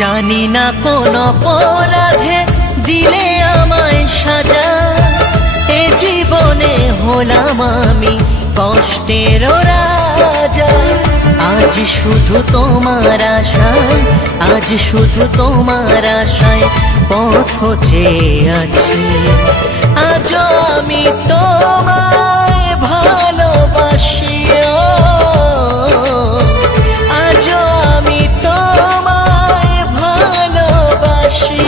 জানি না কোন অপরাধে দিলে আমায় সাজা, এ জীবনে হলাম আমি কষ্টের রাজা। আজ শুধু তোমার আশায়, আজ শুধু তোমার আশায় পথ চেয়ে আছি। আজও আমি তোমায় ভালোবাসি, আজও আমি তোমায় ভালোবাসি।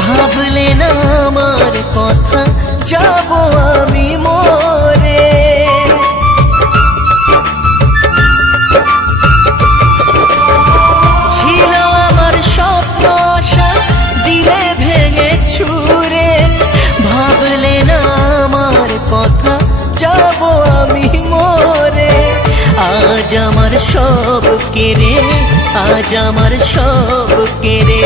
ভাবলে না আমার কথা যাব আমি মরে। ছিল আমার স্বপ্ন আশা দিলে ভেঙে ছুঁড়ে, ভাবলে না আমার কথা যাব আমি মরে। আজ আমার সব কেড়ে, আজ আমার সব কেড়ে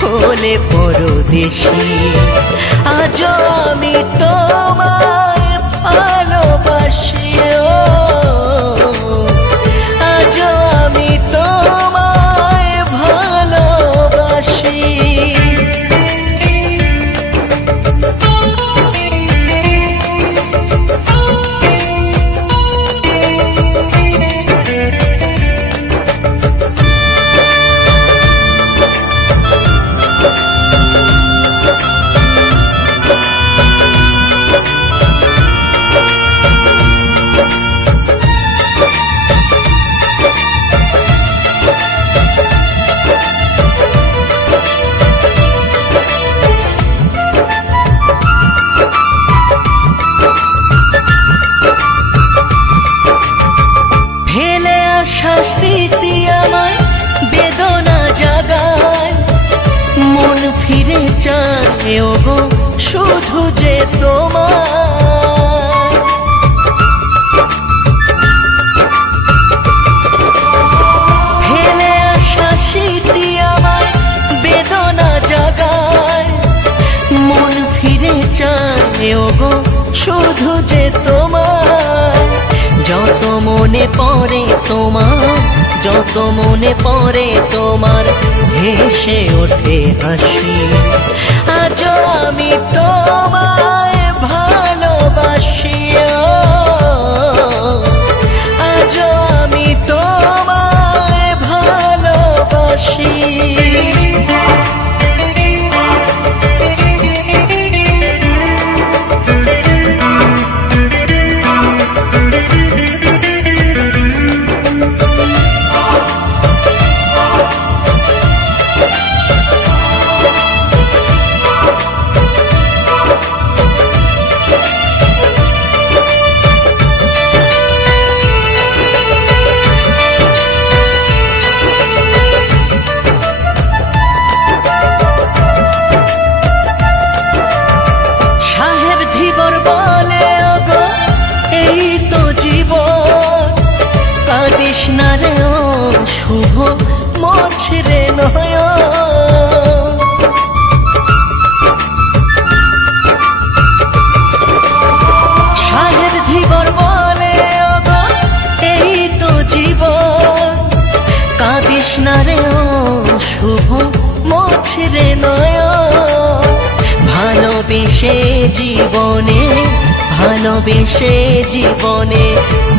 হলে পরদেশী। আজও আমি তোমায় ভালোবাসি, আজও আমি তোমায় ভালোবাসি। স্মৃতি আমায় বেদনা জাগায়, মন ফিরে চায় ওগো শুধু যে তোমার। ফেলে আসা স্মৃতি আমায় বেদনা জাগায়, মন ফিরে চায় ওগো শুধু যে তোমার। যত মনে পড়ে তোমার, যত মনে পড়ে তোমার ভেসে ওঠে হাসি। আজও আমি তোমায় ভালোবাসি, আজও আমি তোমায় ভালোবাসি। শুভ মোছরে নয়ন, সাহেব ধীবর বলে ওগো এই তো জীবন। কাঁদিস না রে ও শুভ মোছরে নয়ন। ভালোবেসে জীবনে, ভালোবেসে জীবনে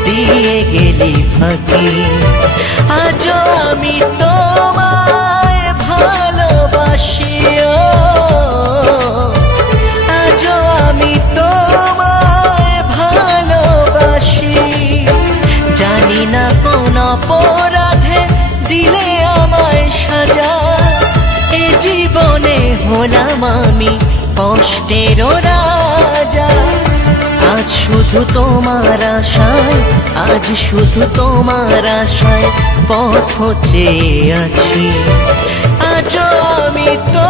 দিয়ে গেলি ফাঁকি। আজও আমি তোমায় ভালোবাসি, আজও আমি তোমায় ভালোবাসি। জানি না কোন অপরাধে দিলে আমায় সাজা, এ জীবনে হলাম আমি কষ্টের রাজা। শুধু তোমার আশায়, আজ শুধু তোমার আশায় পথ চেয়ে আছি। আজও আমি তো